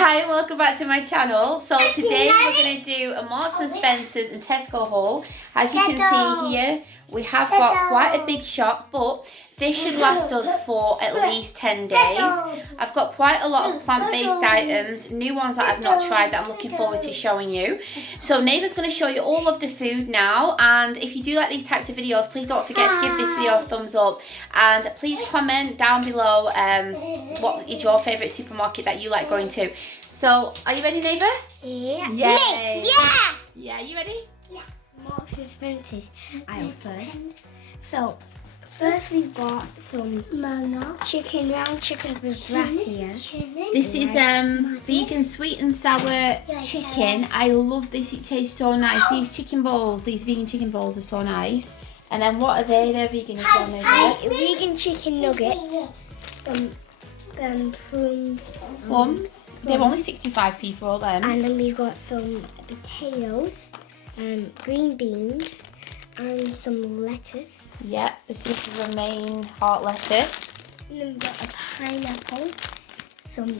Hi and welcome back to my channel. So today we're going to do a Marks and Spencer's and Tesco haul. As you can see here, we have got quite a big shop, but this should last us for at least 10 days. I've got quite a lot of plant-based items, new ones that I've not tried that I'm looking forward to showing you. So Neva's going to show you all of the food now, and if you do like these types of videos, please don't forget to give this video a thumbs up, and please comment down below what is your favourite supermarket that you like going to. So, are you ready, Neva? Yeah. Yay. Yeah. Yeah, you ready? Yeah. Marks and Spencer's aisle first. So, first we've got some chicken, round chickens with grass here. This is vegan sweet and sour chicken. I love this, it tastes so nice. These chicken balls, these vegan chicken balls are so nice. And then what are they? They're vegan as well, Neva. Vegan chicken nuggets, some plums. They're only 65p for all them. And then we've got some potatoes, green beans, and some lettuce. Yeah, this is the romaine heart lettuce. And then we've got a pineapple, some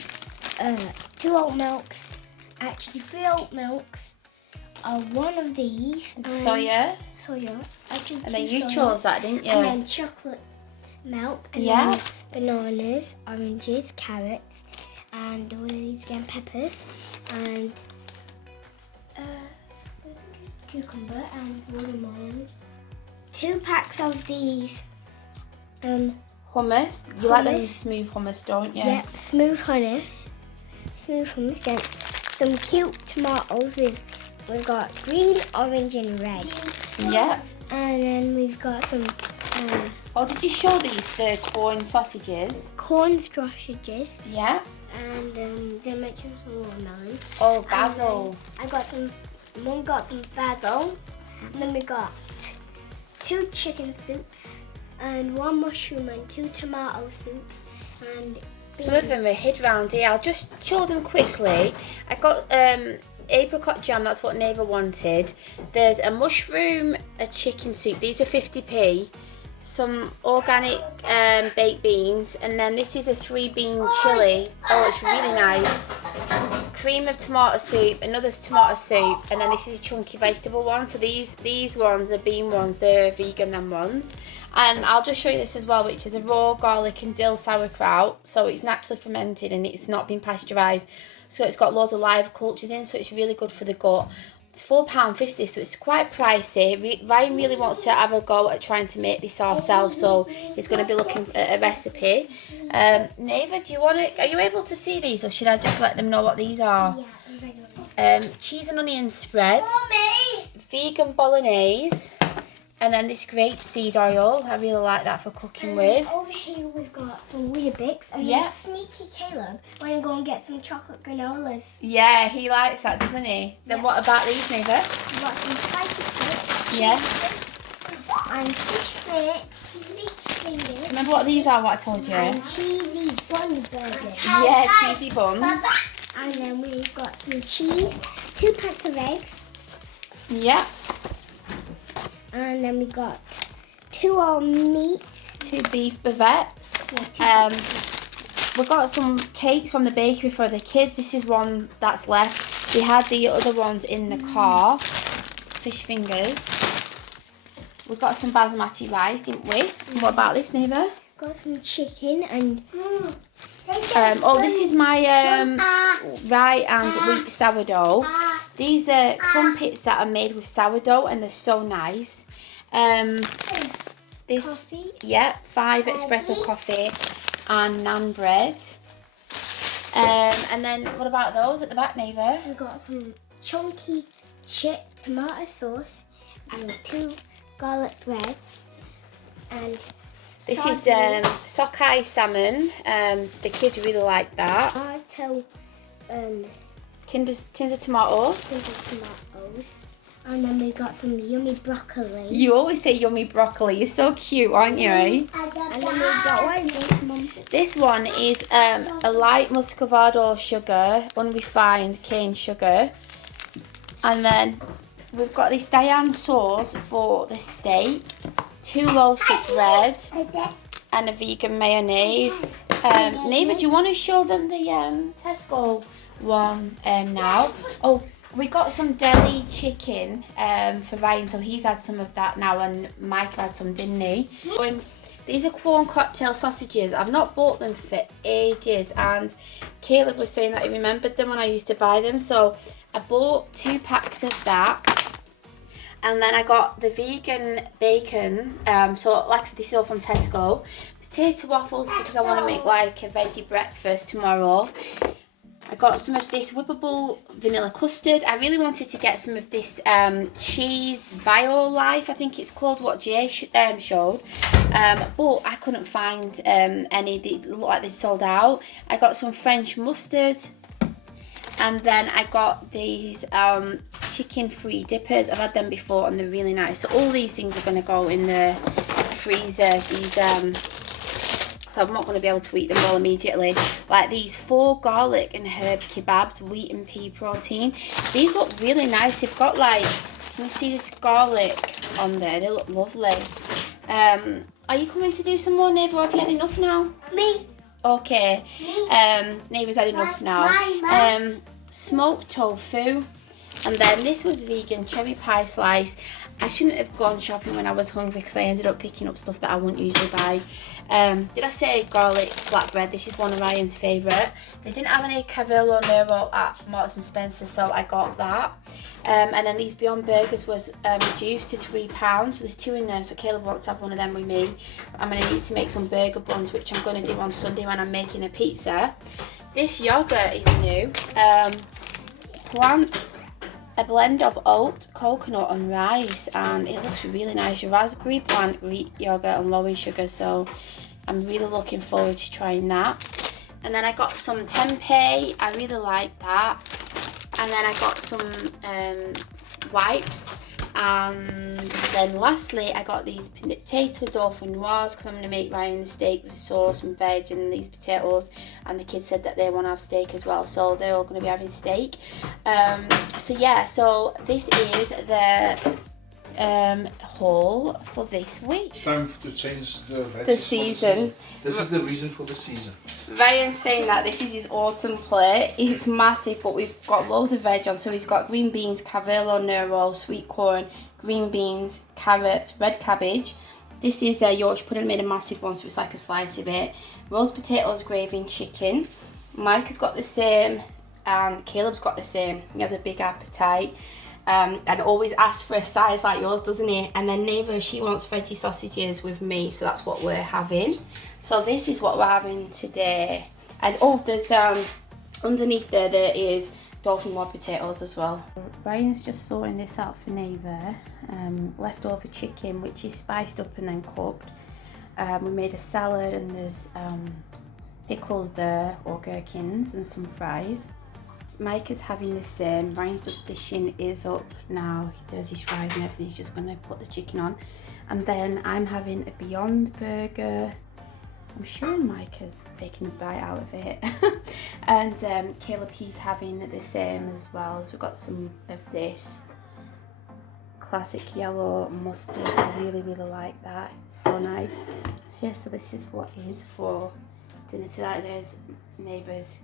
2 oat milks, actually 3 oat milks, one of these. Soya. Actually, and then you chose that, didn't you? And then chocolate milk. And then bananas, oranges, carrots, and what are these again? Peppers, and cucumber and watermelons. 2 packs of these hummus. You like them smooth hummus, don't you? Yeah, smooth hummus. Then some cute tomatoes we've got green, orange, and red. Yeah. And then we've got some. Oh, did you show these the corn sausages? Corn sausages. Yeah. And did I mention some watermelon? Oh, basil. Mum got some basil. And then we got 2 chicken soups and 1 mushroom and 2 tomato soups and some of them are hid round here. I'll just show them quickly. I got apricot jam, that's what Neva wanted. There's a mushroom, a chicken soup. These are 50p. Some organic baked beans, and then this is a 3-bean chilli. Oh, it's really nice. Cream of tomato soup, another tomato soup, and then this is a chunky vegetable one. So these ones, the bean ones, they're vegan, them ones. And I'll just show you this as well, which is a raw garlic and dill sauerkraut. So it's naturally fermented and it's not been pasteurised. So it's got loads of live cultures in, so it's really good for the gut. It's £4.50, so it's quite pricey. Ryan really wants to have a go at trying to make this ourselves, so he's going to be looking at a recipe. Neva, are you able to see these, or should I just let them know what these are? Yeah. Cheese and onion spread, vegan bolognese, and then this grapeseed oil. I really like that for cooking with. Over here we've got some Weetabix, and then Sneaky Caleb went and go and get some chocolate granolas. Yeah, he likes that, doesn't he? Then what about these, Neva? We've got some spicy fish. Yeah. And cheesy fingers. Remember what these are, what I told you? And cheesy bun burgers. Yeah, cheesy buns. And then we've got some cheese, 2 packs of eggs. Yeah. And then we got 2 meats. 2 beef bavettes. We got some cakes from the bakery for the kids. This is one that's left. We had the other ones in the car. Fish fingers. We got some basmati rice, didn't we? And what about this, Neva? Got some chicken and. This is my rye and wheat sourdough. These are crumpets that are made with sourdough, and they're so nice. This, coffee? Yeah, 5 espresso coffee and naan bread. And then what about those at the back, Neva? We've got some chunky tomato sauce and 2 garlic breads. And this is sockeye salmon. The kids really like that. Tins of tomatoes. And then we've got some yummy broccoli. You always say yummy broccoli. You're so cute, aren't you, eh? And then we've got one. This one is a light muscovado sugar, unrefined cane sugar. And then we've got this Diane sauce for the steak, 2 loaves of bread, and a vegan mayonnaise. Neighbour, do you want to show them the Tesco one now. Oh, we got some deli chicken for Ryan, so he's had some of that now, and Mike had some, didn't he? And these are corn cocktail sausages. I've not bought them for ages, and Caleb was saying that he remembered them when I used to buy them, so I bought 2 packs of that. And then I got the vegan bacon, so like I said, this is all from Tesco. Potato waffles because I want to make like a veggie breakfast tomorrow. I got some of this whippable vanilla custard. I really wanted to get some of this cheese Life, I think it's called, what Jay showed. But I couldn't find any. They looked like they sold out. I got some French mustard. And then I got these chicken-free dippers. I've had them before and they're really nice. So all these things are going to go in the freezer. These, because I'm not going to be able to eat them all immediately. Like these 4 garlic and herb kebabs, wheat and pea protein. These look really nice. They've got like, can you see this garlic on there? They look lovely. Are you coming to do some more, Neva, or have you had enough now? Me. Okay, Neighbour's had enough now. Smoked tofu, and then this was vegan cherry pie slice. I shouldn't have gone shopping when I was hungry because I ended up picking up stuff that I wouldn't usually buy. Did I say garlic flatbread? This is one of Ryan's favourite. They didn't have any Cavello Nero at Marks and Spencer, so I got that. And then these Beyond Burgers was reduced to £3, so there's 2 in there, so Caleb wants to have one of them with me. I'm going to need to make some burger buns, which I'm going to do on Sunday when I'm making a pizza. This yoghurt is new. A blend of oat, coconut and rice, and it looks really nice. Raspberry plant wheat yogurt and low in sugar, so I'm really looking forward to trying that. And then I got some tempeh. I really like that. And then I got some wipes, and then lastly I got these potato dauphinoise because I'm going to make Ryan the steak with sauce and veg and these potatoes, and the kids said that they want to have steak as well, so they're all going to be having steak. So yeah, so this is the haul for this week. It's time to change the season. This is the reason for the season. Ryan's saying that this is his autumn plate. It's massive, but we've got loads of veg on. So he's got green beans, Cavello Nero, sweet corn, green beans, carrots, red cabbage. This is Yorkshire pudding. I made a massive one, so it's like a slice of it. Roast potatoes, gravy and chicken. Mike has got the same, and Caleb's got the same. He has a big appetite. And always asks for a size like yours, doesn't he? And then Neva, she wants veggie sausages with me, so that's what we're having. So this is what we're having today. And oh, there's underneath there is dauphinoise potatoes as well. Ryan's just sorting this out for Neva. Leftover chicken, which is spiced up and then cooked. We made a salad, and there's pickles there, or gherkins, and some fries. Mike is having the same. Ryan's just dishing his up now. He does his fries and everything. He's just going to put the chicken on. And then I'm having a Beyond Burger. I'm sure Mike has taken a bite out of it. And Caleb, he's having the same as well. So we've got some of this classic yellow mustard. I really, really like that. It's so nice. So yeah, so this is what is for dinner tonight. There's Neighbour's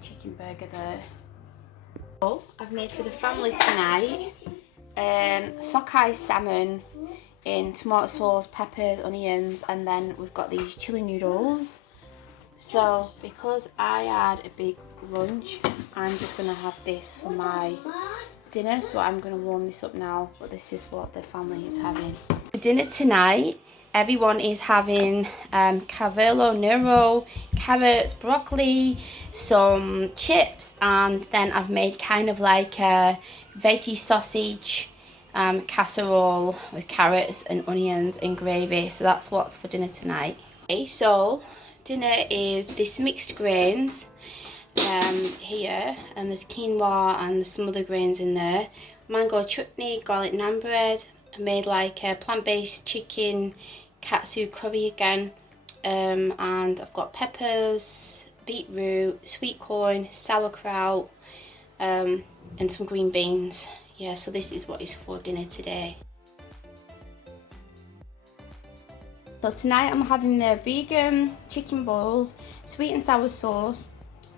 chicken burger there. Oh, I've made for the family tonight sockeye salmon in tomato sauce, peppers, onions, and then we've got these chili noodles. So because I had a big lunch, I'm just going to have this for my dinner, so I'm going to warm this up now, but this is what the family is having. For dinner tonight, everyone is having Cavello Nero, carrots, broccoli, some chips, and then I've made kind of like a veggie sausage casserole with carrots and onions and gravy. So that's what's for dinner tonight. Okay, so dinner is this mixed grains here, and there's quinoa and there's some other grains in there. Mango chutney, garlic naan bread. I made like a plant-based chicken katsu curry again, and I've got peppers, beetroot, sweet corn, sauerkraut, and some green beans. Yeah, so this is what is for dinner today. So tonight I'm having the vegan chicken balls, sweet and sour sauce,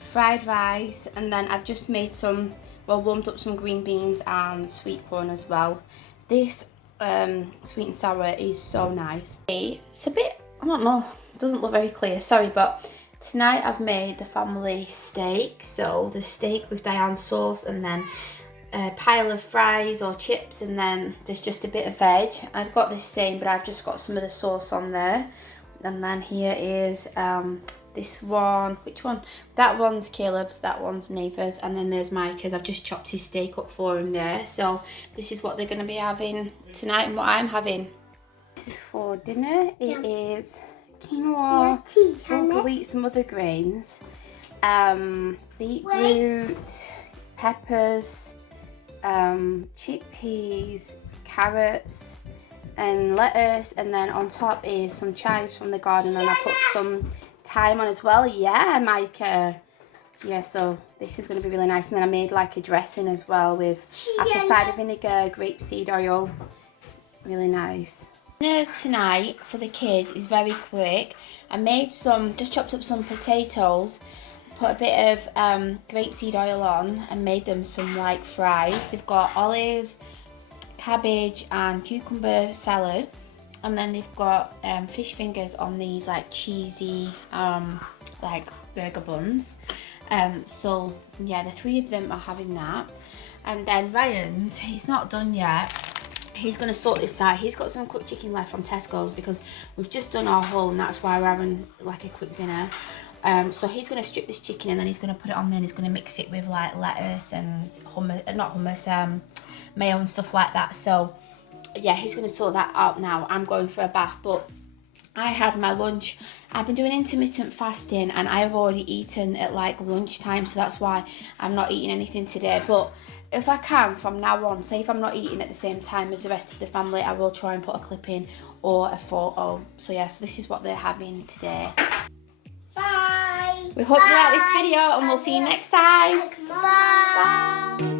fried rice, and then I've just made some, well, warmed up some green beans and sweet corn as well. This sweet and sour is so nice. It's a bit, I don't know, it doesn't look very clear, sorry, but tonight I've made the family steak. So the steak with Diane sauce, and then a pile of fries or chips, and then there's just a bit of veg. I've got this same, but I've just got some of the sauce on there. And then here is this one. Which one? That one's Caleb's, that one's Neighbour's, and then there's Micah's. I've just chopped his steak up for him there. So this is what they're going to be having tonight and what I'm having. This is for dinner. It is quinoa, bulgur wheat, some other grains, beetroot, peppers, chickpeas, carrots, and lettuce, and then on top is some chives from the garden, and I put some thyme on as well. Yeah, Micah. So yeah, so this is going to be really nice. And then I made like a dressing as well with apple cider vinegar, grapeseed oil. Really nice. Dinner tonight for the kids is very quick. I made some, just chopped up some potatoes, put a bit of grapeseed oil on, and made them some like fries. They've got olives, cabbage and cucumber salad, and then they've got fish fingers on these like cheesy like burger buns. So yeah, the three of them are having that. And then Ryan's, he's not done yet. He's going to sort this out. He's got some cooked chicken left from Tesco's because we've just done our haul, and that's why we're having like a quick dinner. So he's going to strip this chicken, and then he's going to put it on there, and he's going to mix it with like lettuce and mayo and stuff like that. So yeah, he's going to sort that out now. I'm going for a bath, but I had my lunch. I've been doing intermittent fasting, and I've already eaten at like lunchtime, so that's why I'm not eating anything today. But if I can from now on, say if I'm not eating at the same time as the rest of the family, I will try and put a clip in or a photo. So yeah, so this is what they're having today. Bye. We hope you like this video, and we'll see you next time. Bye. Bye.